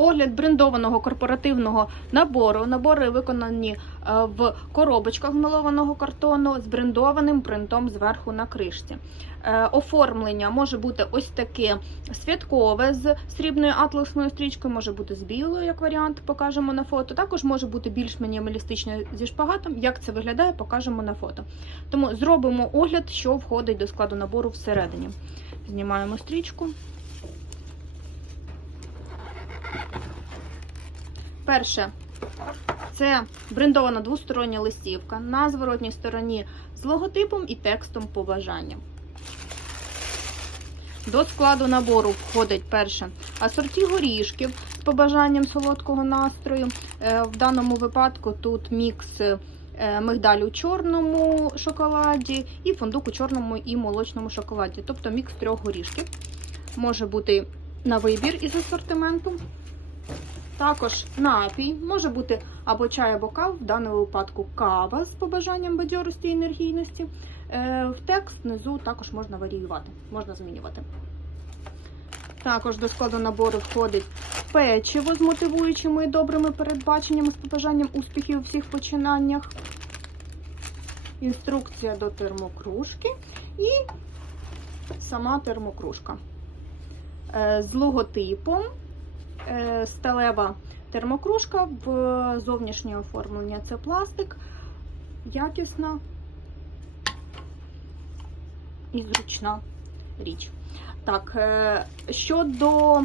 Огляд брендованого корпоративного набору. Набори виконані е, в коробочках з мелованого картону з брендованим принтом зверху на кришці. Е, Оформлення може бути ось таке святкове з срібною атласною стрічкою, може бути з білою, як варіант, покажемо на фото. Також може бути більш мінімалістичне зі шпагатом. Як це виглядає, покажемо на фото. Тому зробимо огляд, що входить до складу набору всередині. Знімаємо стрічку. Перше, це брендована двостороння листівка на зворотній стороні з логотипом і текстом побажання. До складу набору входить перше асорті горішків з побажанням солодкого настрою. Е, В даному випадку тут мікс е, мигдалю у чорному шоколаді і фундук у чорному і молочному шоколаді, тобто мікс трьох горішків. Може бути на вибір із асортименту. Також напій може бути або чай, або кав, в даному випадку кава з побажанням бадьорості і енергійності. Е, В текст внизу також можна варіювати, можна змінювати. Також до складу набору входить печиво з мотивуючими і добрими передбаченнями з побажанням успіхів у всіх починаннях. Інструкція до термокружки і сама термокружка. Е, З логотипом сталева термокружка в зовнішнє оформлення це пластик, якісна і зручна річ. Так, е, щодо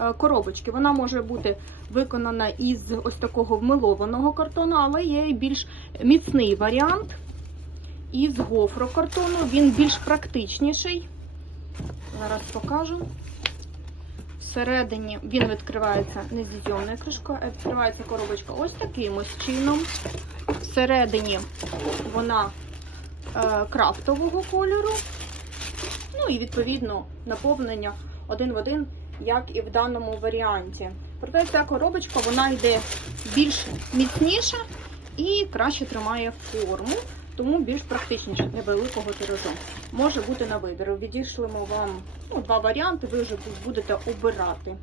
е, коробочки, вона може бути виконана із ось такого вмилованого картону, але є і більш міцний варіант із гофрокартону. Він більш практичніший. Зараз покажу. Всередині він відкривається не зйомною кришкою, а відкривається коробочка ось таким ось чином. Всередині вона е, крафтового кольору. Ну і відповідно наповнення один в один, як і в даному варіанті. Проте ця коробочка вона йде більш міцніша і краще тримає форму, тому більш практичніше для великого тиражу. Може бути на вибір. Відійшлимо вам ну, два варіанти, ви вже будете обирати.